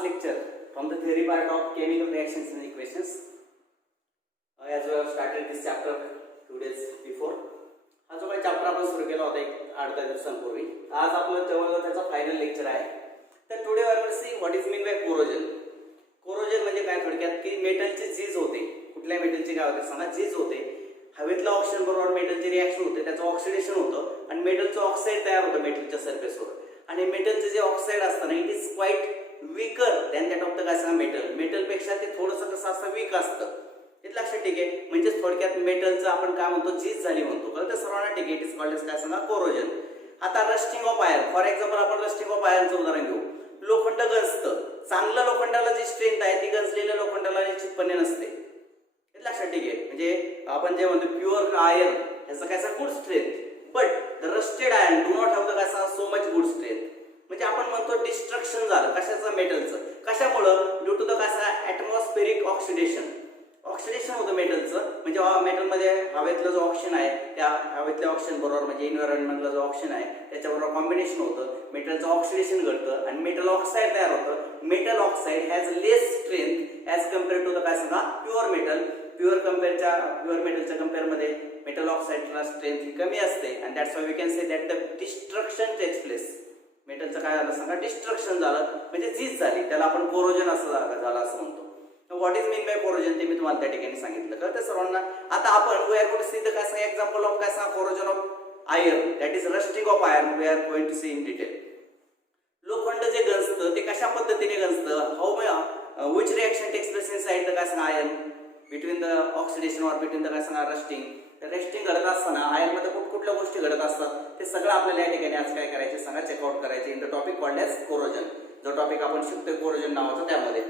last lecture from the theory part of chemical reactions and equations. As we have started this chapter 2 days before. हा जो काही chapter आपण सुरू केला होता एक 8-10 दिवसांपूर्वी, आज आपलं जवळजवळ त्याचा फायनल लेक्चर आहे. तर today we will see what is mean by corrosion. Corrosion म्हणजे काय थोडक्यात की मेटलची झीज होते. कुठल्या मेटलची काय होते सांगा, झीज होते. हवेतलं ऑक्सिजन बरोबर मेटलची रिएक्शन होते, त्याचं ऑक्सिडेशन होतं आणि मेटलचं ऑक्साईड तयार होतं मेटलच्या सरफेसवर. आणि मेटलचे जे ऑक्साईड असतं ना, it is quite weaker than that of the काय सांगा मेटल. मेटलपेक्षा ते थोडंसं कसं असतं, वीक असतं. हे लक्षात ठीक आहे. म्हणजे थोडक्यात मेटलचं आपण काय म्हणतो, झीज झाली म्हणतो. कळतं सर्वांना ठीक आहे. इट इज कॉल्ड एज काय सांगा कोरोजन. आता rusting of iron, for example आपण रस्टिंग ऑफ आयर्नचं उदाहरण घेऊ. लोखंड गंजतं. चांगल्या लोखंडाला जी स्ट्रेंथ आहे ती गंजलेल्या लोखंडाला निश्चितपणे नसते. हे लक्षात ठीक आहे. म्हणजे आपण जे म्हणतो प्युअर आयर्न ह्याचा काय सांगा good strength, but the rusted iron do not have the काय सांगा सो मच गुड स्ट्रेंथ. म्हणजे आपण म्हणतो डिस्ट्रक्शन झालं कशाचं, मेटलचं. कशामुळं? ड्यू टू द काय सांगा ॲटमॉस्फेरिक ऑक्सिडेशन. ऑक्सिडेशन होतं मेटलचं. म्हणजे मेटलमध्ये हवेतलं जो ऑक्सिजन आहे त्या हवेतल्या ऑक्सिजन बरोबर म्हणजे एन्व्हायरमेंटला जो ऑक्सिजन आहे त्याच्याबरोबर कॉम्बिनेशन होतं. मेटलचं ऑक्सिडेशन घडतं आणि मेटल ऑक्साईड तयार होतं. Metal oxide has less strength as compare to the काय सांगा प्युअर मेटल. प्युअर मेटलच्या कम्पेअरमध्ये मेटल ऑक्साईडला स्ट्रेंथ ही कमी असते. And that's why we can say that the destruction takes place. मेटलचं काय झालं सांगा, डिस्ट्रक्शन झालं म्हणजे झीज झाली. त्याला आपण कोरोजन असं झालं असं म्हणतो. What is mean by corrosion ते मी तुम्हाला त्या ठिकाणी सांगितलं. कळतं सर्वांना. आता आपण we are going to see the काय सांगा एक्झाम्पल ऑफ काय सांगा corrosion of iron, that is rusting of iron. We are going to see in detail. लोखंड जे गंजतं ते कशा पद्धतीने गंजतं, how which reaction takes place inside the काय सांगा आयर्न बिटवीन द ऑक्सिडेशन और बिटवीन द काय सांगा रस्टिंग. रेस्टिंग घडत असताना आयर्नमध्ये कुठल्या गोष्टी घडत असतात ते सगळं आपल्याला या ठिकाणी आज काय करायचे सांगा चेकआउट करायचे in the topic called as corrosion. जो टॉपिक आपण शिकतोय कोरोजन नावाचा त्यामध्ये.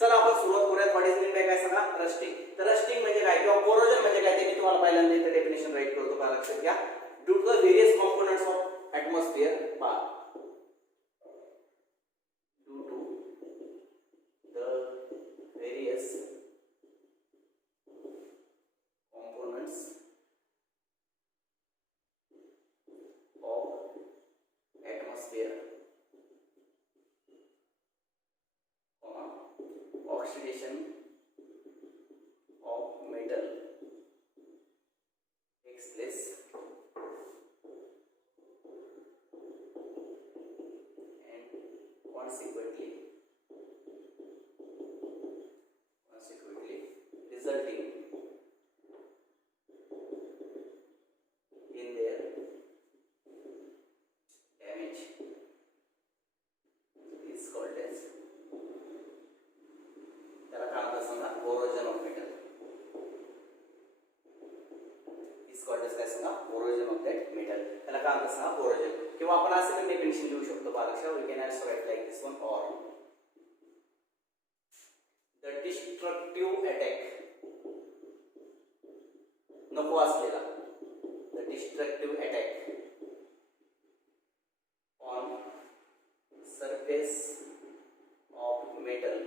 चला आपण सुरुवात करूयात. व्हॉट इज मीन बाय काय सांगा रस्टिंग. तर रस्टिंग म्हणजे काय किंवा कोरोजन म्हणजे काय ते मी तुम्हाला पहिल्यांदा इथे डेफिनेशन राईट करतो. पहा लक्षात घ्या. Due to the various components of atmosphere. पहा due to the various components of atmosphere, oxidation of metal takes place and consequently resulting in their damage is called as त्याला काय म्हणतात सांगा corrosion of metal. Is called as काय सांगा corrosion of that metal. त्याला काय म्हणतात सांगा कोरोजन. किंवा आपण असं पण डेफिनेशन लिहू शकतो. बालक्षा we can also write like this one or the destructive attack. नको असलेला the destructive attack on surface of metal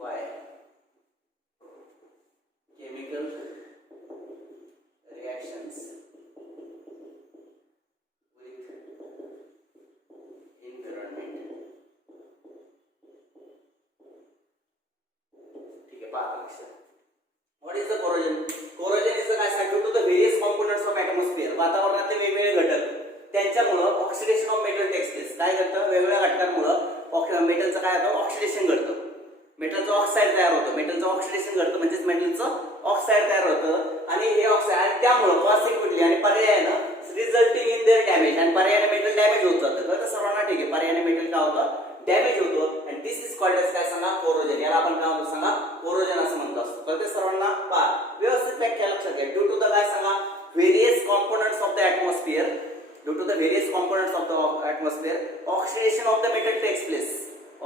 by chemical reactions with environment. ठीक है, पाहता लक्षात. What is the corrosion? Corrosion is the काय सांगतो to the various components of atmosphere. वातावरणातले वेगवेगळे घटक त्यांच्यामुळे oxidation of metal takes place. काय घडतं, वेगवेगळ्या घटकांमुळे मेटलचं काय होतं ऑक्सिडेशन घडतं. मेटलचं ऑक्साईड तयार होतं. मेटलचं ऑक्सिडेशन घडतं म्हणजेच मेटलचं ऑक्साईड तयार होतं. आणि हे ऑक्साईड आणि त्यामुळे कॉन्सिक्वेंटली आणि पर्यायानं रिझल्टिंग इन देअर डॅमेज. आणि पर्यायाने मेटल डॅमेज होत जातं. तर सर्वांना ठीक आहे. पर्यायाने मेटल काय होतं डॅमेज होतो. आणि दिस इज कॉल्ड एज काय सांगा कोरोजन. याला आपण काय म्हणतो सांगा कोरोजन असं म्हणतो असतो. तर ते सर्वांना पहा व्यवस्थित व्याख्या लक्षात घ्या. ड्यू टू द काय सांगा various components of the atmosphere. Due to the various components of the atmosphere oxidation of the metal takes place.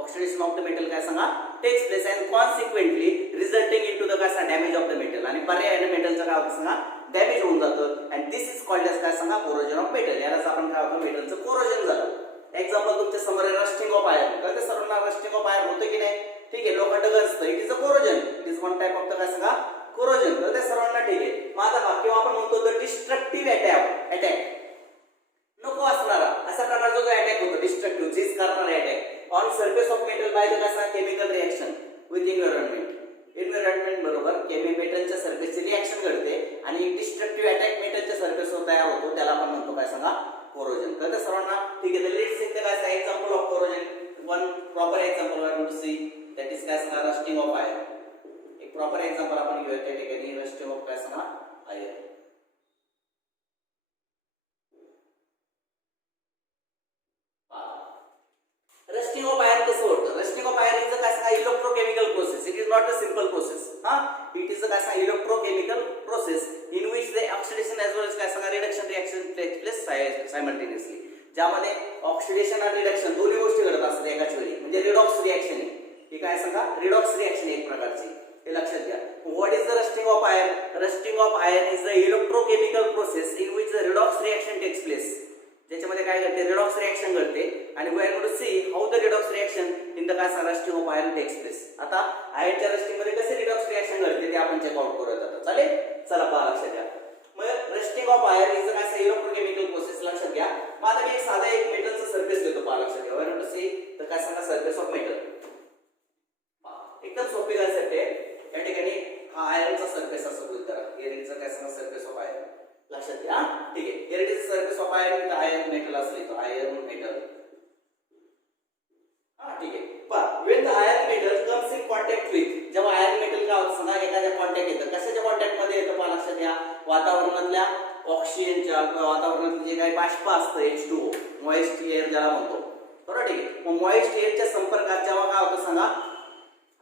Oxidation of the metal काय सांगा takes place and consequently resulting in to the काय सांगा damage of the metal. आणि पर्यायाने मेटलचं काय होतं सांगा damage होऊन जातं. And this is called as काय सांगा कोरोजन ऑफ मेटल. यालाच आपण काय होतं मेटलचं कोरोजन झालं. एक्झाम्पल तुमच्या समोर आहे रस्टिंग ऑफ आयर्न. कळते सर्वांना रस्टिंग ऑफ आयर्न होतं की नाही. ठीक आहे. लोखंड गंजतं. It is a corrosion. It is one type of the काय सांगा कोरोजन. तर ते सर्वांना ठीक आहे. मग आता किंवा आपण म्हणतो द डिस्ट्रक्टिव्ह अटॅक. नको असणारा अशा प्रकारचा जो अटॅक होतो डिस्ट्रक्टिव्ह झीज करणारा attack on surface of metal corrosion. कळतं सर्वांना? ठीक आहे. तर लेट्स सी काय आहे example of corrosion. One proper example we are going to see that is काय सांगा रस्टिंग ऑफ आयर्न. एक प्रॉपर एक्झाम्पल आपण घेऊया त्या ठिकाणी रस्टिंग ऑफ काय सांगा आयर्न. रस्टिंग ऑफ आयर्न कसं होतं? रस्टिंग ऑफ आयर्न इज काय सांगा electrochemical process. It is not a simple process. It is काय सांगा electrochemical process in which the oxidation as well as काय सांगा reduction reaction takes place simultaneously. ज्यामध्ये oxidation आणि रिडक्शन दोन्ही गोष्टी घडत असतात एकाच वेळी. म्हणजे रिडॉक्स रिएक्शन आहे. ही काय सांगा रिडॉक्स रिएक्शन एक प्रकारची. हे लक्षात घ्या. What is the rusting of iron? Rusting of iron is the electrochemical process in which the redox reaction takes place. ज्याच्यामध्ये काय घडते रिडॉक्स रिएक्शन घडते. आणि we are going to see how the redox reaction in the काय सांगा rusting of iron takes place. आता आयर्नच्या rusting मध्ये कसे रिडॉक्स रिएक्शन घडते ते आपण चेक आउट करूया आता. चालेल? चला पहा लक्षात घ्या. मग रस्टिंग ऑफ आयर्न इज काय सांगा इलेक्ट्रोकेमिकल प्रोसेस. लक्षात घ्या. मग आता मी एक साधा एक मेटलचं सरफेस घेतो. पहा लक्षात घ्या. We are going to see the काय सांगा सरफेस ऑफ मेटल. एकदम सोपी कन्सेप्ट आहे. या ठिकाणी हा आयर्नचा सरफेस असं बोलतो. एरिडचा काय सांगा सरफेस ऑफ आयर्न. लक्षात घ्या. ठीक आहे. एरिडचा surface of iron iron metal असले तो आयर्न मेटल. ठीक आहे. पहा when the iron metal comes in contact with. जेव्हा आयर्न मेटल काय होतं सांगा एखाद्या कॉन्टॅक्ट येतं. कशाच्या कॉन्टॅक्ट मध्ये येतं पहा लक्षात घ्या. वातावरणातल्या ऑक्सिजनच्या वातावरणातलं जे काही बाष्प असतं H2O मॉइस्ट एअर ज्याला म्हणतो. बरोबर. ठीक आहे. मग मॉइस्ट एअरच्या संपर्कात जेव्हा काय होतं सांगा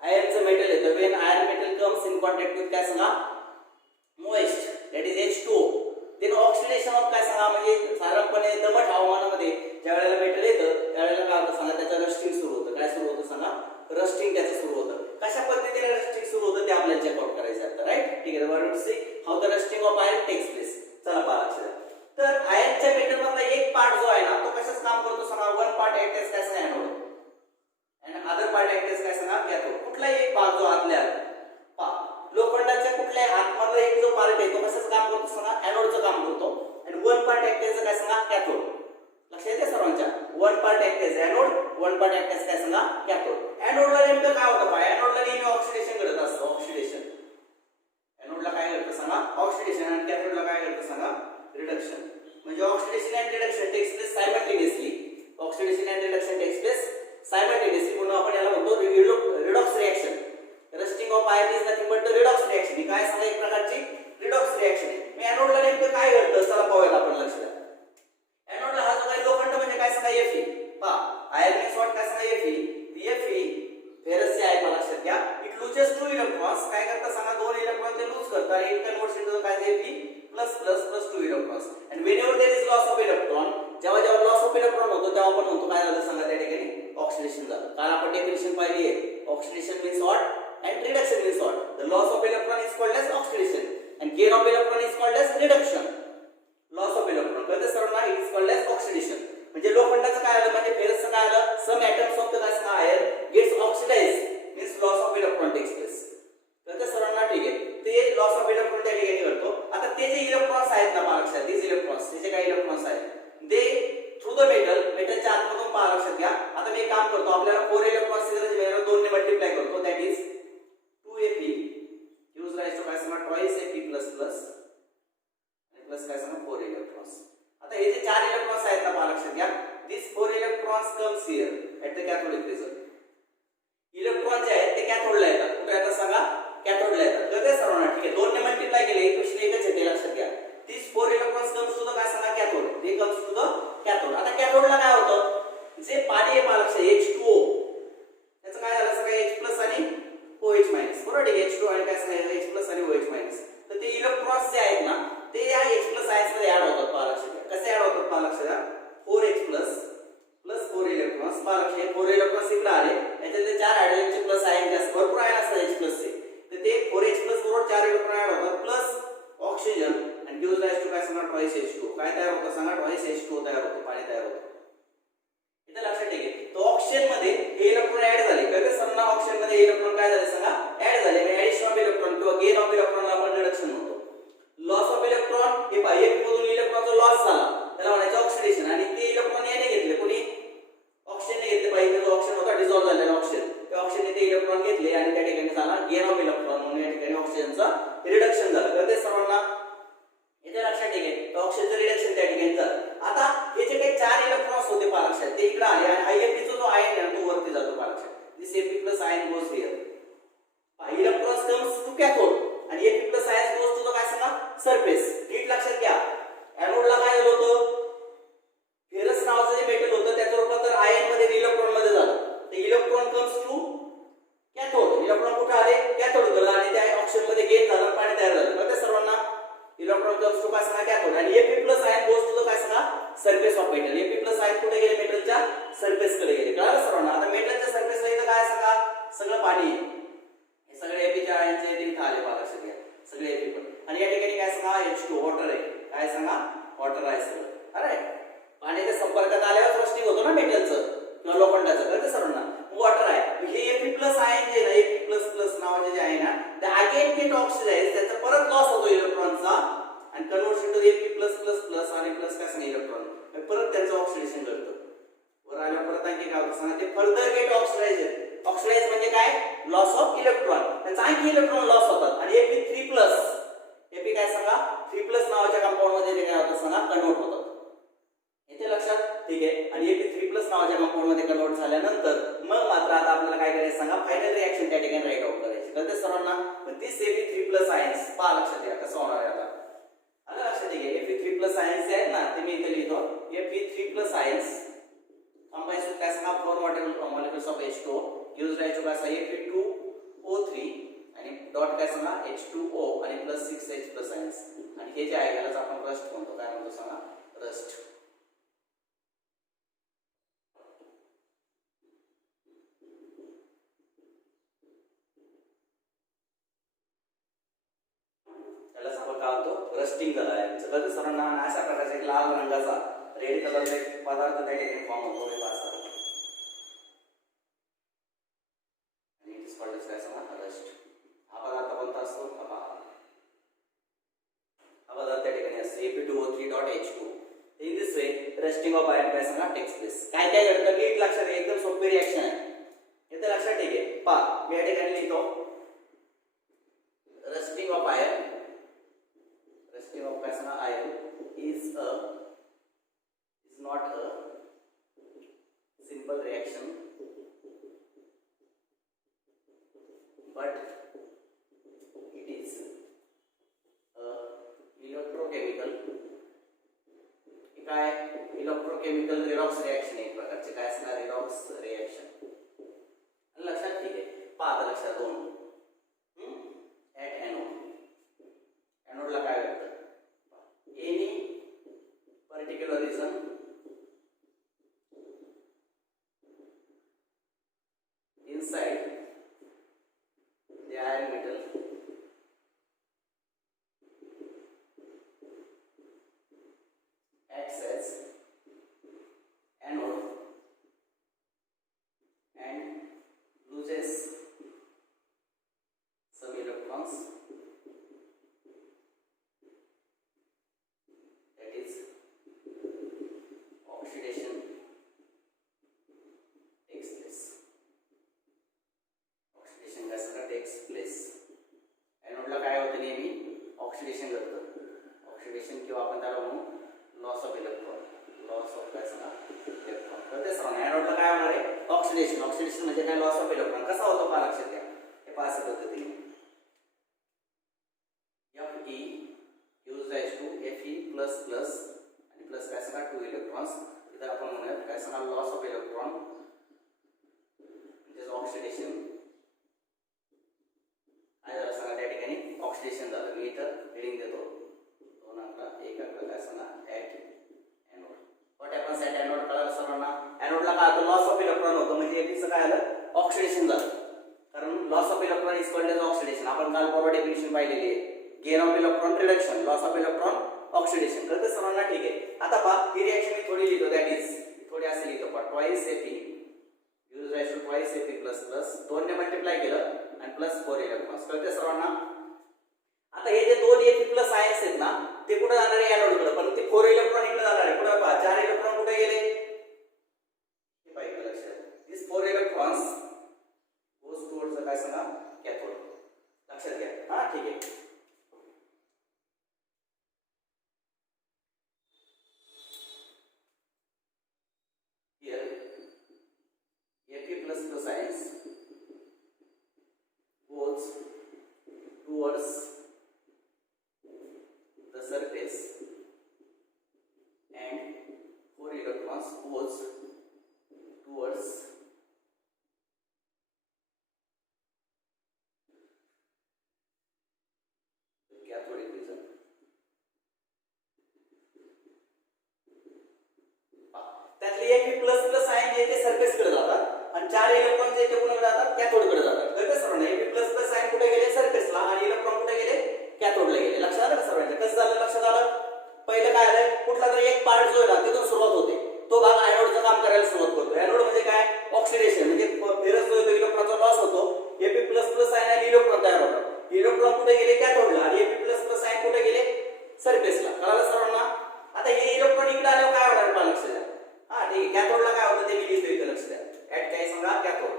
आयर्नचं मेटल येतं. When iron metal comes in contact with काय सांगा moist that is H2O. Then oxidation of काय सांगा म्हणजे साधारणपणे दमट हवामानामध्ये ज्या वेळेला मेटल येतं त्यावेळेला काय होतं सांगा त्याचं रस्टिंग सुरू होतं. काय सुरू होतं सांगा रस्टिंग त्याचं सुरू होतं. कशा पद्धतीने रस्टिंग सुरू होतं ते आपल्याला चेक आउट करायचं आहे. राईट. ठीक आहे. We are going to see how the rusting of iron takes place. चला पहा लक्षात द्या. तर आयर्नच्या मेटल मधला एक पार्ट जो आहे ना तो कशाच काम करतो सांगा वन पार्ट ऍक्ट एज काय सांगा एनोड आणि अदर पार्ट ऍक्ट एज काय सांगा कॅथोड. कुठलाही एक भाग जो आतल्या पहा लोखंडाच्या कुठल्याही आतमधला एक जो पार्ट आहे तो कशाचं काम करतो सांगा एनोडचं काम करतो. आणि वन पार्ट ऍक्ट एज काय सांगा कॅथोड. लक्षात येते सर्वांच्या. One part act as anode one part act as काय सांगा कॅथोड. एनोडला नेमकं काय होतं पहा एनोडला नेहमी ऑक्सिडेशन घडत असतं. ऑक्सिडेशन एनोडला काय घडतं सांगा ऑक्सिडेशन आणि कॅथोडला काय घडतं सांगा रिडक्शन. म्हणजे oxidation and reduction takes place simultaneously. Oxidation and reduction takes place simultaneously म्हणून आपण याला म्हणतो redox reaction. Rusting of iron is nothing but the redox reaction. ही काय सांगा एक प्रकारची रिडॉक्स रिएक्शन आहे. मी एनोडला नेमकं काय घडतं चला पाहूया आपण लक्षात द्या. एनोडला हा जो काही लोखंड म्हणजे काय सांगा Fe. पहा आयर्न सॉल्ट काय सांगा Fe फेरस जे आहे मला लक्षात घ्या. It loses 2 electrons. काय करता सांगा 2 इलेक्ट्रॉन ते लूज करतात आणि इट कन्वर्ट्स इनटू काय Fe plus plus plus 2 electrons. And whenever there is loss of electron जेव्हा जेव्हा लॉस ऑफ इलेक्ट्रॉन होतो तेव्हा आपण म्हणतो काय झालं सांगा त्या ठिकाणी ऑक्सिडेशन झालं. कारण आपण डेफिनेशन पाहिली आहे oxidation means what and reduction means what? The loss of electron is called as oxidation and gain of electron is called as reduction. Loss of electron कळतं सर्वांना it is called as oxidation. म्हणजे लोखंडाचं काय आलं म्हणजे फेरसचं काय आलं some atoms of the काय सांगा iron gets oxidized means loss of electron takes place. कळतं सर्वांना. ठीक आहे. ते लॉस ऑफ इलेक्ट्रॉन त्या ठिकाणी घडतो. आता ते जे इलेक्ट्रॉन्स आहेत ना लक्षात these electrons ते जे काही इलेक्ट्रॉन्स आहेत they through the मेटलच्या आतमधून पहा लक्षात घ्या. आता मी एक काम करतो आपल्याला 4 इलेक्ट्रॉन्सची गरज आहे 2 ने मल्टिप्लाय करतो that is 2Fe gives rise to काय सांगा ट्वाइस Fe प्लस प्लस आणि प्लस काय सांगा 4 इलेक्ट्रॉन्स. आता हे जे 4 इलेक्ट्रॉन्स आहेत ना लक्षात घ्या this 4 electrons comes here at the cathodic region. Electron जे आहेत ते कॅथोडला येतात. कुठे येतात सांगा कॅथोडला येतात. कळते सर्वांना. ठीक आहे. 2 ने मल्टिप्लाय केले इक्वेशन एकच येते लक्षात घ्या. This 4 electrons comes to the काय सांगा कॅथोड. ते कम्स टू द कॅथोड. आता कॅथोडला काय होतं जे पाणी आहे लक्षात H2O त्याचं काय झालं सगळं H प्लस आणि OH मायनस. बरोबर. H2 आणि काय सांगा H प्लस आणि OH मायनस. तर ते इलेक्ट्रॉन्स जे आहेत ना ते या H प्लस आयन्स मध्ये ऍड होतात पहा लक्षात घ्या. कसे ऍड होतात पहा लक्षात घ्या 4H प्लस प्लस 4 इलेक्ट्रॉन्स पहा लक्षात 4 इलेक्ट्रॉन्स इकडे आले याच्यातले 4 हायड्रोजनचे प्लस आयन जास्त भरपूर आयन असतात H प्लस चे. तर ते 4H प्लस बरोबर 4 इलेक्ट्रॉन ऍड होतात प्लस ऑक्सिजन आणि गिव्स राईज टू काय सांगा ट्वाइस H2O. काय तयार होतं सांगा ट्वाइस H2O तयार होतं. पाणी तयार होतं. इथे लक्षात ठेवा. तो ऑक्सिजन मध्ये हे इलेक्ट्रॉन ऍड झाले. कळते सर्वांना. ऑक्सिजन मध्ये इलेक्ट्रॉन काय झाले सांगा ऍड झाले. म्हणजे ऍडिशन ऑफ इलेक्ट्रॉन किंवा गेन ऑफ इलेक्ट्रॉनला आपण रिडक्शन म्हणतो. लॉस ऑफ इलेक्ट्रॉन हे पहा एक मधून इलेक्ट्रॉनचा लॉस झाला त्याला म्हणायचं ऑक्सिडेशन. आणि ते इलेक्ट्रॉन याने घेतले कोणी ऑक्सिजनने घेतले पाहिजे. जो ऑक्सिजन होता डिसॉल्व झालेला ऑक्सिजन त्या ऑक्सिजनने ते इलेक्ट्रॉन घेतले आणि त्या ठिकाणी झाला गेन ऑफ इलेक्ट्रॉन म्हणून या ठिकाणी ऑक्सिजनचं रिडक्शन झालं. कळते सर्वांना. इथे लक्षात ठेवा ऑक्सिजनचं रिडक्शन त्या ठिकाणी झालं. आता हे सरफेस. नीट लक्षात घ्या, एनोडला काय झालं होतं, फेरस नावाचं जे मेटल होतं त्याचं रूपांतर आयन मध्ये इलेक्ट्रॉन मध्ये झालं. तर electron comes to cathode. Electron कुठे आले, कॅथोड गेला आणि त्या ऑक्सिजन मध्ये गेन झालं, पाणी तयार झालं. कळते सर्वांना, इलेक्ट्रॉन कम्स टू काय सांगा, कॅथोड. आणि Fe+ ion goes to the काय सांगा, surface of metal. Fe+ ion कुठे गेले, मेटलच्या सरफेस कडे गेले. कळलं सर्वांना. आता मेटलच्या सरफेसला इथं काय सांगा, सगळं पाणी आहे. हे सगळे Fe च्या आयनचे इथे आले पहा, लक्षात घ्या, सगळे Fe पण. आणि या ठिकाणी काय सांगा, H2 वॉटर आहे. काय सांगा, वॉटर आहे सगळं. अरे पाण्याच्या संपर्कात आल्यावर रस्टिंग होतो ना मेटलचं किंवा लोखंडाचं. कळतं सर्वांना, वॉटर आहे. हे Fe+ आयन जे आहे, Fe++ नावाचे जे आहे ना, ते अगेन गेट ऑक्सिडाइज, त्याचा परत लॉस होतो इलेक्ट्रॉनचा आणि कन्वर्ट टू Fe+++ आणि प्लस काय सांगा इलेक्ट्रॉन, परत त्यांचं ऑक्सिडेशन घडतं. वर आल्यावर परत आणखी काय होतं सांगा, ते फर्दर गेट ऑक्सिडाइज. ऑक्सिडाइज म्हणजे काय, लॉस ऑफ इलेक्ट्रॉन. त्यांचा आणखी इलेक्ट्रॉन लॉस होतात आणि Fe3+, Fe काय सांगा, 3+ नावाच्या कंपाऊंड मध्ये ते काय होतं सांगा, कन्वर्ट होतात. इथे लक्षात, ठीक आहे. आणि Fe3+ नावाच्या कंपाऊंड मध्ये कन्वर्ट झाल्यानंतर मग मात्र आता आपल्याला काय करायचं सांगा, फायनल रिएक्शन त्या ठिकाणी राईट आउट करायची. कळते सर्वांना. पण ती Fe3+ आयन्स पहा, लक्षात घ्या कसं होणार आहे आता. आलं लक्षात घ्या, Fe3+ आयन्स आहेत ना, ते मी इथे लिहितो. Fe3+ आयन्स combines with काय सांगा, 4 molecules of H2O gives rise to काय सांगा, Fe2O3 आणि डॉट काय सांगा, H2O आणि प्लस 6H+ आयन्स. आणि हे जे आहे यालाच आपण रस्ट म्हणतो. काय म्हणतो सांगा, रस्ट. त्यालाच आपण काय म्हणतो, रस्टिंग झालं आहे. सगळं सर्वांना अशा प्रकारचा एक लाल रंगाचा रेड कलरचा एक पदार्थ त्या ठिकाणी फॉर्म होतो. आणि इट इज कॉल्ड काय सांगा, रस्ट. हा पदार्थ कोणता असतो, हा पदार्थ त्या ठिकाणी असतो Fe2O3.H2. In this way rusting of ion काय सांगा, टेक्स प्लेस. काय काय घडतं नीट लक्षात घ्या, एकदम सोपी रिएक्शन आहे. इथे लक्षात, ठीक आहे. पहा मी या ठिकाणी लिहितो, rusting of ion, rusting of काय सांगा, ion is not a simple reaction but it is a electrochemical, काय इलेक्ट्रोकेमिकल रिडॉक्स रिएक्शन एक प्रकारचे काय असणार, रिडॉक्स रिएक्शन. लक्षात, ठीक आहे. पहा लक्षात, दोन ऍट एनोड, एनोडला काय घडतं, any particular region inside the iron metal acts as anode and loses some electrons, that is oxidation takes place. Takes place. एनोडला काय होतं, नेहमी ऑक्सिडेशन घडतं. ऑक्सिडेशन किंवा आपण त्याला म्हणू loss of electron, loss of काय सांगा, इलेक्ट्रॉन. कळते सर्वांना, एनोडला काय होणार आहे, ऑक्सिडेशन. ऑक्सिडेशन म्हणजे काय, लॉस ऑफ इलेक्ट्रॉन. कसा होतो पहा, लक्षात घ्या. हे पहा अशा पद्धतीने Fe gives rise to Fe++ आणि प्लस काय सांगा 2 इलेक्ट्रॉन्स. इथं आपण म्हणूयात काय सांगा, लॉस ऑफ इलेक्ट्रॉन म्हणजे ऑक्सिडेशन. सांगा त्या ठिकाणी ऑक्सिडेशन झालं. मी इथं हेडिंग देतो, 2 अंक 1 अंक काय सांगा, at anode. What happens at anode, कळलं सर्वांना. एनोडला काय होतं, लॉस ऑफ इलेक्ट्रॉन होतं. म्हणजे Feचं काय आलं, ऑक्सिडेशन झालं. कारण loss of electron is called as oxidation. आपण काल परवा डेफिनेशन पाहिलेली आहे, gain of electron reduction, loss of electron oxidation. कळतं सर्वांना, ठीक आहे. आता पहा ही रिएक्शन मी थोडी लिहितो, दॅट इज थोडी असे लिहितो पहा, twice Fe gives rise to twice Fe++, 2 ने मल्टिप्लाय केलं आणि प्लस 4 इलेक्ट्रॉन्स. कळते सर्वांना. आता हे जे 2 Fe+ आयन्स आहेत ना, ते कुठे जाणार आहे, एनोडकडे. पण ते 4 इलेक्ट्रॉन इकडे जाणार आहे. कुठे पहा, 4 इलेक्ट्रॉन कुठे गेले, हे पाहिजे लक्षात. दिस 4 इलेक्ट्रॉन्स गोज टुवर्ड्स काय सांगा, कॅथोड. लक्षात घ्या, हा ठीक आहे. Fe++ ions goes towards surface and 4 electrons goes towards the cathodic region. त्यातले एक प्लस प्लस आयन जे ते सरफेस कडे जातात आणि 4 इलेक्ट्रॉन जे ते कुठे जातात कॅथोड कडे जातात. तर सर्वांना एक प्लस प्लस आयन कुठे गेले सरफेसला आणि इलेक्ट्रॉन कुठे गेले कॅथोडला गेले. लक्षात आलं का सर्वांच्या? कसं झालं लक्षात आलं? पहिलं काय आलं कुठला तरी एक पार्ट जो आहे ना तिथून सुरुवात होते तो भाग एनोडचं काम करायला सुरुवात करतो. एनोड म्हणजे काय ऑक्सिडेशन म्हणजे फेरस जो येतो इलेक्ट्रॉनचा लॉस होतो. Ap प्लस प्लस आयन आणि इलेक्ट्रॉन तयार होतात. इलेक्ट्रॉन कुठे गेले कॅथोडला आणि Ap प्लस प्लस आयन कुठे गेले सरफेसला. कळालं सर्वांना? आता हे इलेक्ट्रॉन इकडे आल्यावर काय होणार पहा लक्ष द्या. हा ठीक आहे कॅथोडला काय होतं ते मी लिहितो इथे लक्ष द्या. ऍट काय सांगा कॅथोड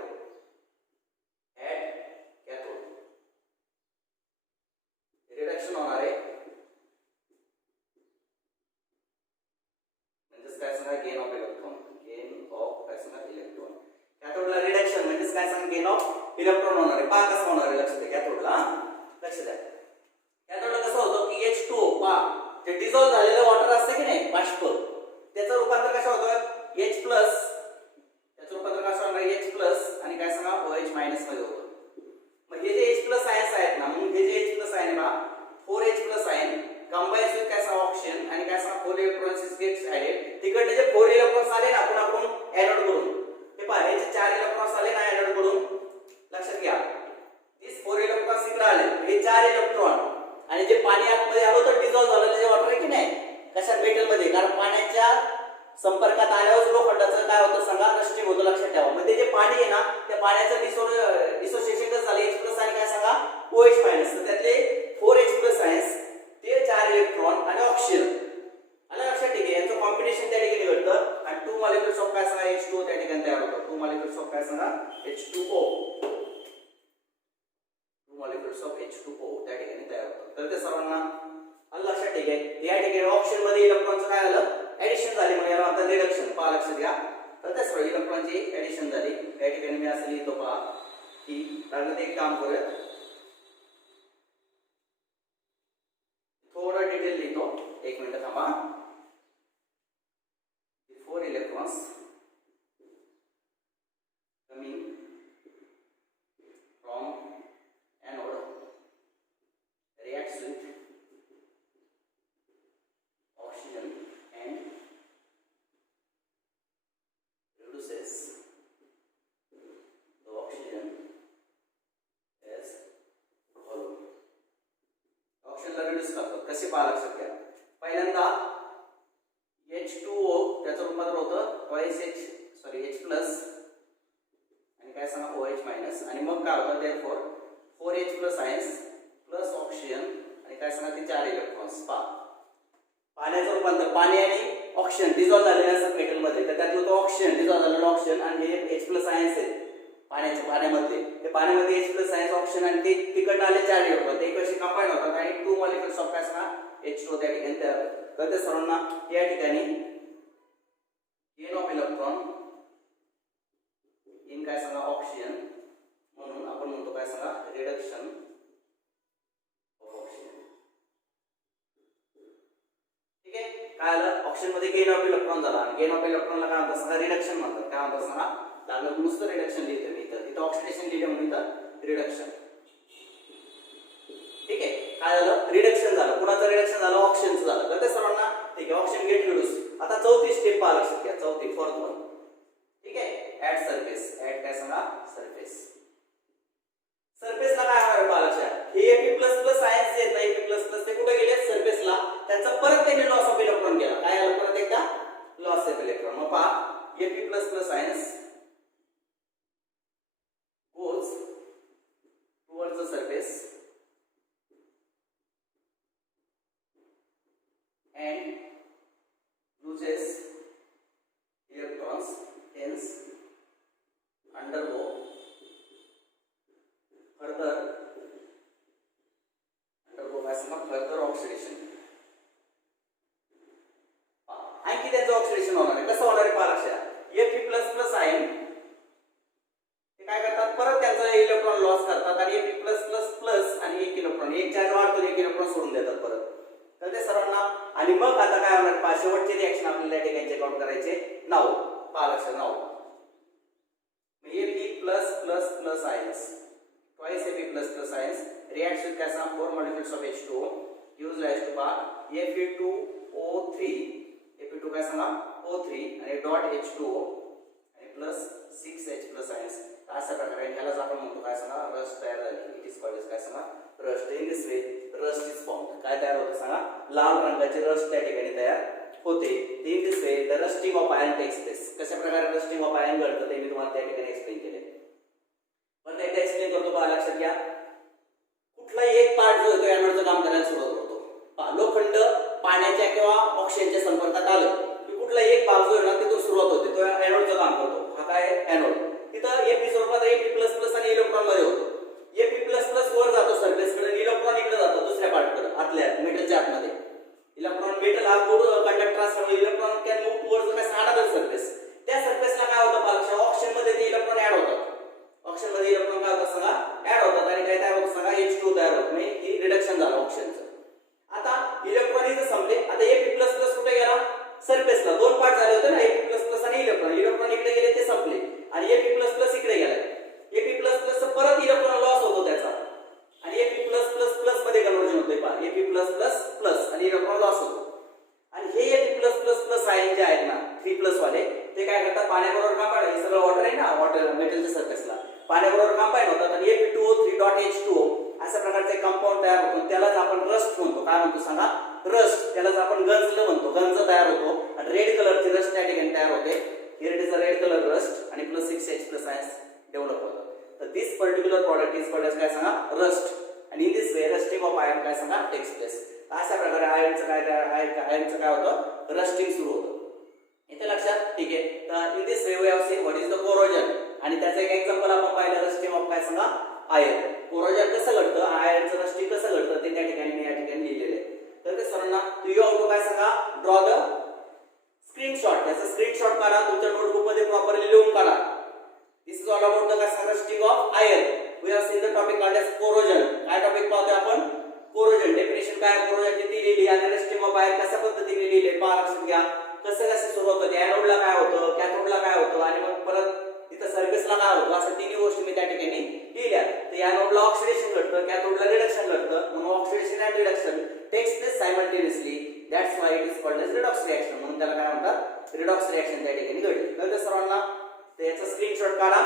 ऍट कॅथोड रिडक्शन होणार आहे म्हणजे काय सांगा गेन ऑफ इलेक्ट्रॉन काय सांगा इलेक्ट्रॉन. कॅथोडला रिडक्शन म्हणजे काय सांगा गेन ऑफ इलेक्ट्रॉन होणार आहे. पहा कसं होणार आहे लक्ष द्या कॅथोडला. लक्ष द्या कॅथोडला कसं होतं की H2O पहा जे डिझॉल्व झालेलं वॉटर असतं की नाही बाष्प त्याचं रूपांतर कसं होतं H प्लस त्याचं रूपांतर कसं होणार H प्लस आणि काय सांगा OH मायनस मध्ये होतं. मग हे जे H प्लस आयन्स आहेत ना मग हे जे H प्लस आयन आहे 4H plus ion combines with काय सांगा ऑक्सिजन आणि काय सांगा 4 इलेक्ट्रॉन्स गेट्स ऍडेड. तिकडे जे 4 इलेक्ट्रॉन्स आले ना आपण एनोड कडून हे पहा हे जे 4 इलेक्ट्रॉन्स आले ना एनोड कडून लक्षात घ्या. these 4 इलेक्ट्रॉन्स इकडे आले हे 4 इलेक्ट्रॉन आणि जे पाणी आतमध्ये आलं तर डिझॉल्व झालं जे वॉटर आहे की नाही कशा मेटल मध्ये कारण पाण्याच्या संपर्कात आल्यावर लोखंडाचं काय होतं सांगा रस्टिंग होतं. लक्षात ठेवा. मग ते जे पाणी आहे ना त्या पाण्याचं डिसोसिएशन कसं झालं H प्लस आणि काय सांगा OH मायनस. तर त्यातले 4H प्लस आयन्स ते 4 इलेक्ट्रॉन आणि ऑक्सिजन आलं लक्षात. ठीक आहे यांचं कॉम्बिनेशन त्या ठिकाणी घडतं आणि 2 मॉलिक्युल्स ऑफ काय सांगा H2O त्या ठिकाणी तयार होतात. 2 मॉलिक्युल्स ऑफ काय सांगा H2O 2 मॉलिक्युल्स ऑफ H2O त्या ठिकाणी तयार होतात. तर ते सर्वांना आलं लक्षात. ठीक आहे या ठिकाणी ऑक्सिजन मध्ये इलेक्ट्रॉनचं काय झालं ऍडिशन झाली म्हणजे याला आता रिडक्शन पहा लक्षात घ्या. तर त्या सर्व इलेक्ट्रॉनची ऍडिशन झाली. या ठिकाणी मी असं लिहितो पहा की लागलं ते एक काम करूया थोडं डिटेल लिहितो एक मिनिट थांबा. 4 electrons coming from anode reacts with oxygen and reduces the oxygen as volume. ऑक्सिजनला रिड्यूस करतात कसे पहा लक्षात घ्या. पहिल्यांदा H2O त्याचं रूपांतर होतं H प्लस आणि काय सांगा OH मायनस आणि मग काय होतं therefore 4H plus ions plus oxygen आणि काय सांगा ते 4 इलेक्ट्रॉन्स पहा पाण्याचं रूपांतर पाणी आणि ऑक्सिजन डिझॉल्व झालेलं असतात मेटल मध्ये तर त्यातलं तो ऑक्सिजन डिझॉल्व झालेलं ऑक्सिजन आणि हे H प्लस आयन्स आहेत पाण्यामध्ये ते पाण्यामध्ये H प्लस आयन्स ऑक्सिजन आणि ते तिकडनं आले 4 इलेक्ट्रॉन ते कसे कंबाईन होतात आणि 2 मॉलिक्युल्स ऑफ काय सांगा H2O त्या ठिकाणी तयार होतात. तर ते सर्वांना या ठिकाणी गेन ऑफ इलेक्ट्रॉन इन काय सांगा ऑक्सिजन म्हणून आपण म्हणतो काय सांगा रिडक्शन ऑफ ऑक्सिजन. ठीक आहे काय आलं ऑक्सिजन मध्ये गेन ऑफ इलेक्ट्रॉन झाला आणि गेन ऑफ इलेक्ट्रॉनला काय म्हणतात सांगा रिडक्शन म्हणतात. काय म्हणतात सांगा लागलं नुसतं रिडक्शन लिहितो मी इथं ऑक्सिडेशन लिहिलं म्हणून इथं रिडक्शन. ठीक आहे काय झालं रिडक्शन झालं. कुणाचं रिडक्शन झालं ऑक्सिजनचं झालं. तर ते सर्वांना ठीक आहे ऑक्सिजन गेट रिड्यूस. आता चौथी स्टेप पहा लक्षात घ्या चौथी फोर्थ वन. ठीक आहे ऍट सरफेस ऍट काय सांगा सरफेस. सरफेसला काय होणार पहा लक्षात हे Ap प्लस प्लस आयन्स आहेत ना Ap प्लस प्लस ते कुठे गेले सरफेसला त्यांचा परत त्यांनी लॉस ऑफ इलेक्ट्रॉन केला. काय आलं परत एकदा लॉस ऑफ इलेक्ट्रॉन. मग पहा Ap plus plus ions goes towards the surface and loses electrons hence undergo further oxidation. आणखी त्याचं ऑक्सिडेशन होणार आहे. कसं होणार आहे पहा लक्षात Fe प्लस प्लस आयन ते काय करतात परत त्यांचा इलेक्ट्रॉन लॉस करतात आणि Fe प्लस प्लस प्लस आणि 1 इलेक्ट्रॉन एक चार्ज वाढतो 1 इलेक्ट्रॉन सोडून देतात परत. तर ते सर्वांना आणि मग आता काय होणार पहा शेवटचे रिएक्शन आपल्याला या ठिकाणी चेक आउट करायचे नाव पहा लक्षात नाव Fe plus plus plus ions twice Fe plus plus ions reacts with gas 4 molecules of H2O gives rise to Fe2O3 Fe2 काय सांगा O3 आणि डॉट H2O आणि प्लस 6H plus ions अशा प्रकारे ह्यालाच आपण म्हणतो काय सांगा रस्ट तयार झाली इट इज कॉल्ड काय सांगा rust in this way rust is formed काय तयार होतं सांगा लाल रंगाचे रस्ट त्या ठिकाणी तयार होते in this way the rusting of iron takes place कशा प्रकारे रस्टिंग ऑफ आयर्न घडतं ते मी तुम्हाला त्या ठिकाणी एक्सप्लेन केले पण एकदा एक्सप्लेन करतो पहा लक्षात घ्या कुठलाही एक पार्ट जो आहे तो एनोडचं काम करायला सुरुवात करतो पहा लोखंड पाण्याच्या किंवा ऑक्सिजनच्या संपर्कात आलं की कुठलाही एक भाग जो आहे ना तिथून सुरुवात होते तो एनोडचं काम करतो हा काय एनोड तिथं Fe स्वरूपात Fe++ आणि इलेक्ट्रॉन मध्ये होतो Fe++ वर जातो सरफेसकडे इलेक्ट्रॉन इकडे जातो दुसऱ्या पार्टकडे आतल्या मेटलच्या आतमध्ये इलेक्ट्रॉन मेटल हा गुड कंडक्टर असल्यामुळे electron can move towards the another surface त्या सरफेसला काय होतं पहा ऑक्सिजन मध्ये ते इलेक्ट्रॉन ऍड होतात ऑक्सिजन मध्ये इलेक्ट्रॉन काय होतात सांगा ऍड होतात आणि काय तयार होतं सांगा H2 तयार होतं म्हणजे ही रिडक्शन झालं ऑक्सिजनचं आता इलेक्ट्रॉन इथे संपले आता Fe++ कुठे गेला सरफेसला दोन पार्ट झाले होते ना Fe++ आणि इलेक्ट्रॉन इकडे गेले ते संपले आणि Fe++ इकडे गेला Fe++ परत इलेक्ट्रॉन लॉस होतो त्याचा आणि Fe++ मध्ये कन्वर्जन होते पहा Fe++ आणि इलेक्ट्रॉन लॉस होतो आणि हे Fe++ आयन जे आहेत ना 3+ वाले ते काय करतात पाण्याबरोबर कंबाईन हे सगळं वॉटर आहे ना वॉटर मेटलच्या सरफेसला पाण्याबरोबर कंबाईन होतात आणि Fe2O3.H2O अशा प्रकारचे कंपाऊंड तयार होतो त्यालाच आपण रस्ट म्हणतो काय म्हणतो सांगा रस्ट त्यालाच आपण गंजलं म्हणतो गंज तयार होतो आणि रेड कलरची रस्ट त्या ठिकाणी तयार होते here it is a red colour rust आणि plus 6H plus ions develop होतात तर this particular product is called as काय सांगा रस्ट आणि in this way rusting of iron काय सांगा टेक्स प्लेस अशा प्रकारे आयर्नचं काय होतं रस्टिंग सुरू होतं इथे लक्षात ठीक आहे तर in this way we have seen what is the corrosion आणि त्याचं एक एक्झाम्पल आपण पाहिलं रस्टिंग ऑफ काय सांगा आयर्न कोरोजन कसं घडतं आयर्नचं रस्टिंग कसं घडतं ते त्या ठिकाणी मी या ठिकाणी लिहिलेलं आहे तर ते सर्वांना यू हॅव टू काय सांगा ड्रॉ द स्क्रीनशॉट त्याचा स्क्रीनशॉट काढा तुमच्या नोटबुक मध्ये प्रॉपरली लिहून काढा this is all about the rusting of iron we have seen the topic called as corrosion काय टॉपिक पाहतोय आपण कोरोजन डेफिनेशन काय कोरोजनची ती लिहिली आणि रस्टिंग ऑफ आयर्न कशा पद्धतीने लिहिले पहा लक्षात घ्या कसं सुरुवात होते एनोडला काय होतं कॅथोडला काय होतं आणि मग परत तिथं सरफेसला काय होतं असं तिन्ही गोष्टी मी त्या ठिकाणी लिहिल्या तर एनोडला ऑक्सिडेशन घडतं कॅथोडला रिडक्शन घडतं म्हणून oxidation and reduction takes place simultaneously that's why it is called as redox reaction म्हणून त्याला काय म्हणतात रिडॉक्स रिएक्शन त्या ठिकाणी घडली तर सर्वांना त्याचा स्क्रीनशॉट काढा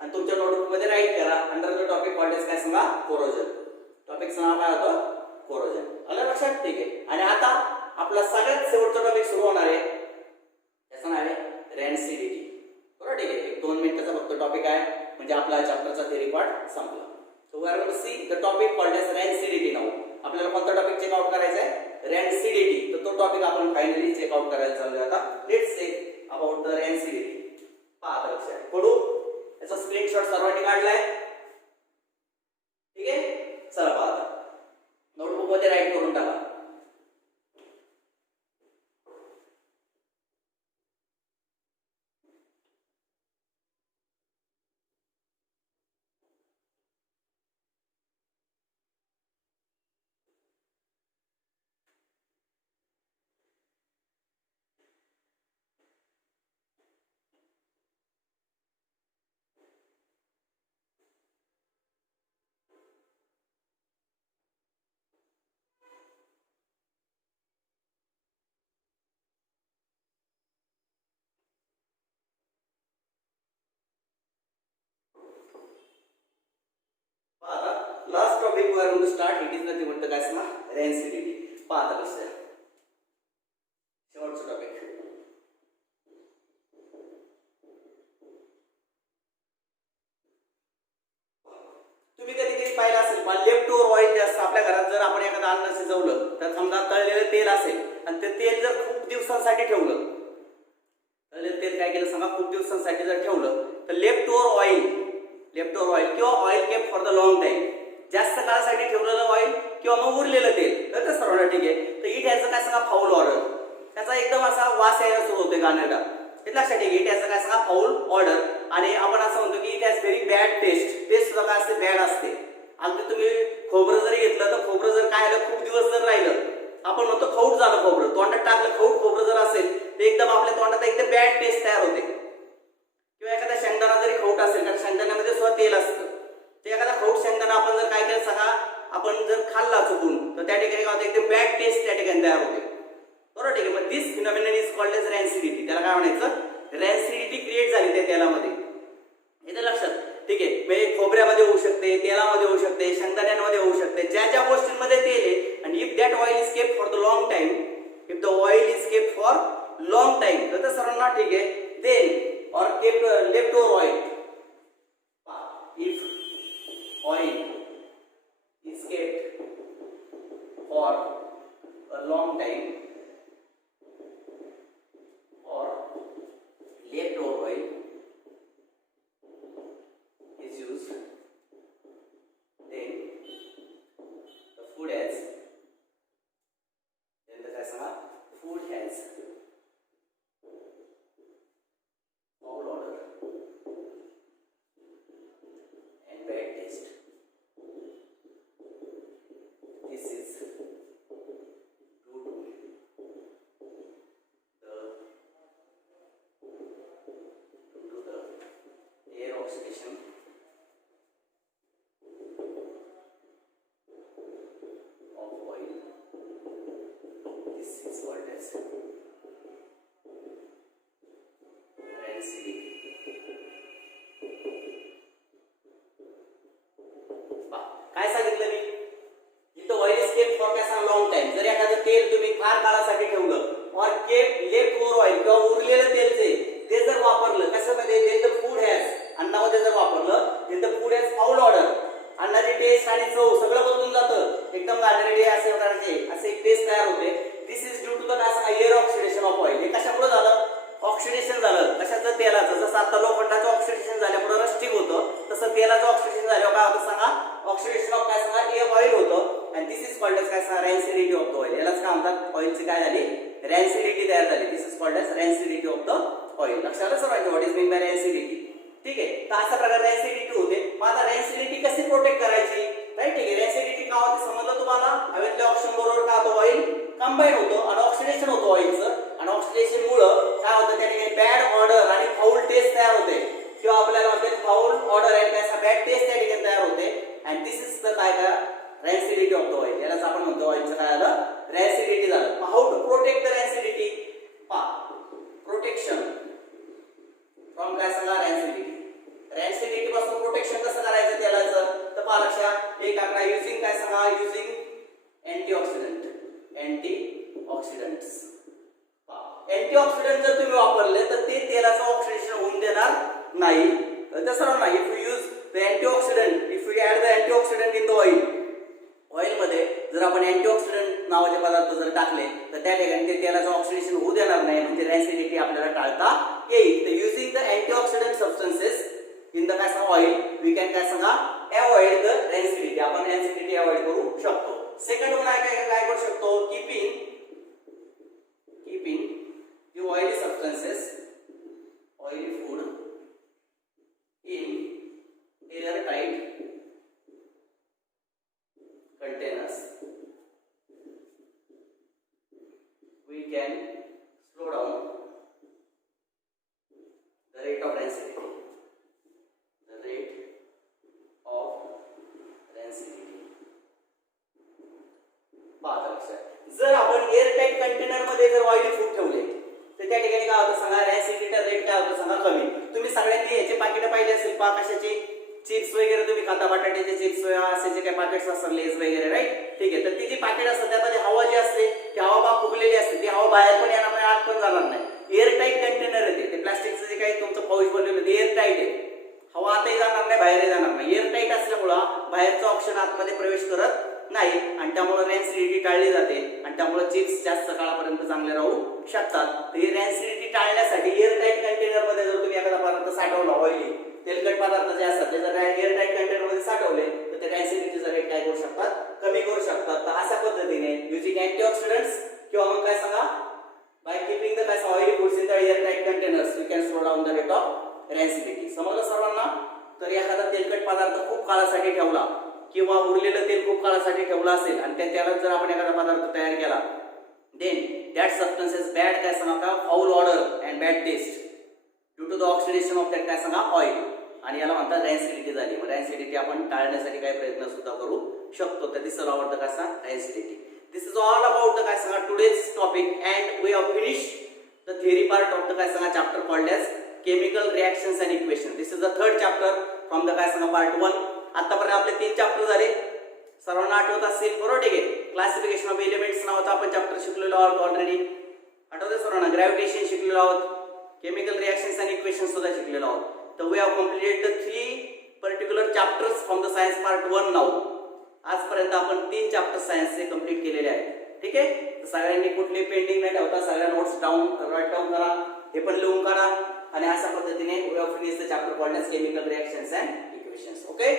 आणि तुमच्या नोटबुक मध्ये राईट करा under the topic called as काय सांगा कोरोजन टॉपिकचं नाव काय होतं कोरोजन आलं लक्षात ठीक आहे आणि आता आपला सगळ्यात शेवटचा टॉपिक सुरू होणार आहे त्याचं नाव आहे रेन्सिडिटी बरोबर ठीक आहे 1-2 मिनिटाचा फक्त टॉपिक आहे म्हणजे आपला चॅप्टरचा थिअरी पार्ट संपला so we are going to see the topic called as rancidity now आपल्याला कोणता टॉपिक चेक आउट करायचा आहे रेन्सिडिटी तर तो टॉपिक आपण फायनली चेक आउट करायला चाललोय आता लेट्स से अबाउट द रेन्सिडिटी पहा लक्षात पडू याचा स्क्रीनशॉट सर्वांनी काढलाय ठीक आहे चला पहा नोटबुक मध्ये राईट करून टाका last topic we are going to start it is nothing but काय सांगा रेन्सिडिटी पहा आता कसं आहे शेवटचा टॉपिक तुम्ही कधी पाहिलं असेल लेफ्ट ओव्हर ऑइल जे असतं आपल्या घरात जर आपण एखादं अन्न शिजवलं तर समजा तळलेलं तेल असेल आणि ते तेल जर खूप दिवसांसाठी ठेवलं तळलेलं तेल काय केलं सांगा खूप दिवसांसाठी जर ठेवलं तर लेफ्ट ओव्हर ऑइल किंवा oil kept for the long time जास्त काळासाठी ठेवलेलं ऑइल किंवा मग उरलेलं तेल तर सर्वांना ठीक आहे तर इट ह्याचं काय सांगा फाऊल ऑर्डर त्याचा एकदम असा वास यायला सुरू होते गाण्याला हे लक्षात ठेवा इट ह्याचं काय सांगा फाऊल ऑर्डर आणि आपण असं म्हणतो की it has very bad taste सुद्धा काय असते बॅड असते अगदी तुम्ही खोबरं जरी घेतलं तर खोबरं जर काय खूप दिवस जर राहिलं आपण म्हणतो खौट झालं खोबरं, तोंडात टाकलं खौट खोबरं जर असेल तर एकदम आपल्या तोंडात एकदम बॅड टेस्ट तयार होते. किंवा एखादा शेंगदाणा जरी खौट असेल, कारण शेंगदाण्यामध्ये सुद्धा तेल असतं, ते एखादा खौट शेंगदाणा आपण जर काय केलं सगळा आपण जर खाल्ला चुकून तर त्या ठिकाणी काय होतं एकदम बॅड टेस्ट त्या ठिकाणी तयार होते. बरोबर, ठीक आहे. मग दिस फिनॉमिनन इज कॉल्ड एज रॅन्सिडिटी. त्याला काय म्हणायचं, रॅन्सिडिटी क्रिएट झाली त्या तेलामध्ये. हे लक्षात, ठीक आहे. म्हणजे खोबऱ्यामध्ये होऊ शकते, तेलामध्ये होऊ शकते, शेंगदाण्यामध्ये होऊ शकते, ज्या ज्या गोष्टींमध्ये तेल आहे. आणि if that oil is kept for the long time, if the oil is kept for long time, तर सर्वांना ठीक आहे, तेल और kept left over oil, if oil is kept for a long time or leftover oil is used, then the food has foul odor and bad taste. This is due to the air oxidation of oil. This is called as rancidity. काय सांगितलं मी, इथं oil is kept for काय सांग long time. जर एखादं तेल तुम्ही फार काळासाठी ठेवलं और केप्ट लेफ्ट ओव्हर ऑइल किंवा उरलेलं तेल ते जर वापरलं कशामध्ये, देन द फूड हॅज, अन्नामध्ये जर वापरलं, then the food has foul odour. अन्नाची टेस्ट आणि चव सगळं बदलून जातं, एकदम गाडरेडे असे प्रकारचे असे एक टेस्ट तयार होते. दिस इज ड्यू टू द काय सांगा एअर ऑक्सिडेशन ऑफ ऑइल. हे कशामुळे झालं, ऑक्सिडेशन झालं. कशाचं, तेलाचं. जसं आता लोखंडाचं ऑक्सिडेशन झाल्यामुळे रस्टिंग होतं, तसं तेलाचं ऑक्सिडेशन झाल्यावर काय होतं सांगा, ऑक्सिडेशन ऑफ काय सांगा एअर ऑइल होतं. आणि दिस इज कॉल्ड एज काय सांगा रॅन्सिडिटी ऑफ द ऑइल. यालाच काय म्हणतात, ऑइलची काय झाली, रॅन्सिडिटी तयार झाली. This is called as rancidity of the oil. लक्षात आलं सर्वांच्या, what is mean by rancidity. ठीक आहे, तर अशा प्रकारे रॅन्सिडिटी होते. मग आता रॅन्सिडिटी कशी प्रोटेक्ट करायची, राईट. ठीक आहे, रॅन्सिडिटी का होते समजलं तुम्हाला, हवेतल्या ऑक्सिजन बरोबर काय होतं, ऑइल कंबाईन होतं आणि ऑक्सिडेशन होतं ऑइलचं. आणि ऑक्सिडेशन मुळे काय होतं, त्या ठिकाणी बॅड ऑर्डर आणि फाऊल टेस्ट तयार होते, किंवा आपल्याला म्हणतात फाऊल ऑर्डर आणि काय बॅड टेस्ट त्या ठिकाणी तयार होते. अँड दिस इज द काय रॅन्सिडिटी ऑफ द ऑइल. यालाच आपण म्हणतो ऑइलचं काय झालं, रॅन्सिडिटी झालं. How to protect the rancidity, protection from काय सांगा रॅन्सिडिटी. रॅन्सिडिटी पासून प्रोटेक्शन कसं करायचं तेलाचं, तर पहा लक्षात, एक आकडा युजिंग काय सांगा, युजिंग अँटीऑक्सिडंट. अँटीऑक्सिडंट्स, अँटीऑक्सिडंट जर तुम्ही वापरले तर ते तेलाचं ऑक्सिडेशन होऊन देणार नाही. तसं नाही, if you use the antioxidant, if you add the antioxidant in the oil, ऑइलमध्ये जर आपण अँटीऑक्सिडंट नावाचे पदार्थ जर टाकले तर त्या ठिकाणी ते तेलाचं ऑक्सिडेशन होऊ देणार नाही, म्हणजे रॅन्सिडिटी आपल्याला टाळता येईल. तर using the antioxidant substances in the काय सांगा ऑइल, वी कॅन काय सांगा अवॉइड द रॅन्सिडिटी. आपण रॅन्सिडिटी अवॉइड करू शकतो. सेकंड वन काय करू शकतो, keeping the oily substances, oily food in airtight containers. We can slow down the rate of rancidity. The rate of rancidity. पाहता लक्षात, जर आपण एअरटाईट कंटेनर मध्ये जर ऑइली फूड ठेवले तर त्या ठिकाणी काय होतं सांगा, रॅन्सिडिटीचा रेट काय होतं सांगा, कमी. तुम्ही सगळ्यांनी याचे पाकिट पाहिले असेल, पा कशाची, चिप्स वगैरे तुम्ही खाता, बटाट्याचे चिप्स असे जे काही पाकिट्स असतात, लेस वगैरे, राईट. ठीक आहे, तर ती जी पाकिट असतात त्यामध्ये हवा जी असते ती हवा बाग फुगलेली असते, ती हवा बाहेर पण येणार नाही, आत पण जाणार नाही. एअरटाईट कंटेनर आहे ते प्लास्टिकचं जे काही तुमचं पाऊच बनलेलं ते एअरटाईट आहे, हवा आतही जाणार नाही, बाहेरही जाणार नाही. एअरटाईट असल्यामुळं बाहेरचं ऑक्सिजन आतमध्ये प्रवेश करत नाही आणि त्यामुळे रॅन्सिडिटी टाळली जाते आणि त्यामुळे चिप्स जास्त काळापर्यंत चांगले राहू शकतात. तर ही रॅन्सिडिटी टाळण्यासाठी एअरटाईट कंटेनर मध्ये जर तुम्ही एखादा पदार्थ साठवला, ऑइली तेलकट पदार्थ जे असतात ते जर एअरटाईट कंटेनर मध्ये साठवले तर ते रॅन्सिडिटीचा रेट काय करू शकतात, कमी करू शकतात. तर अशा पद्धतीने युजिंग अँटीऑक्सिडंट्स किंवा मग काय सांगा बाय कीपिंग द काय oily foods in the airtight containers we can slow down the rate of rancidity. समजलं सर्वांना. तर एखादा तेलकट पदार्थ खूप काळासाठी ठेवला किंवा उरलेलं तेल खूप काळासाठी ठेवलं असेल आणि त्याला जर आपण एखादा पदार्थ तयार केला, then that substance is bad काय सांगा का foul odor and bad taste due to the oxidation of that काय सांगा oil, आणि याला म्हणतात रॅन्सिडिटी झाली. मग रॅन्सिडिटी आपण टाळण्यासाठी काही प्रयत्न सुद्धा करू शकतो. तर दिस इज आवडतं काय सांगा rancidity. This is all about the काय सांगा today's topic and we have finished the theory part of the काय सांगा chapter called as chemical reactions and equation. This is the third chapter from the काय सांगा part 1. आतापर्यंत आपले 3 chapter झाले, सर्वांना आठवत असेल बरोबर. ठीक आहे, क्लासिफिकेशन ऑफ एलिमेंट्स नावाचा आपण चॅप्टर शिकलेलो आहोत ऑलरेडी, आठवते सर्वांना. ग्रॅव्हिटेशन शिकलेलो आहोत, केमिकल रिएक्शन्स अँड इक्वेशन्स सुद्धा शिकलेलो आहोत. तर we have completed the 3 particular chapters from the science part 1 now. आजपर्यंत आपण 3 चॅप्टर सायन्सचे कंप्लीट केलेले आहेत. ठीक आहे, तर सगळ्यांनी कुठली पेंडिंग नाही ठेवता, सगळ्या नोट्स राईट डाऊन करा, हे पण लिहून काढा, आणि अशा पद्धतीने we have finished the chapter called as chemical reactions and equations. Okay.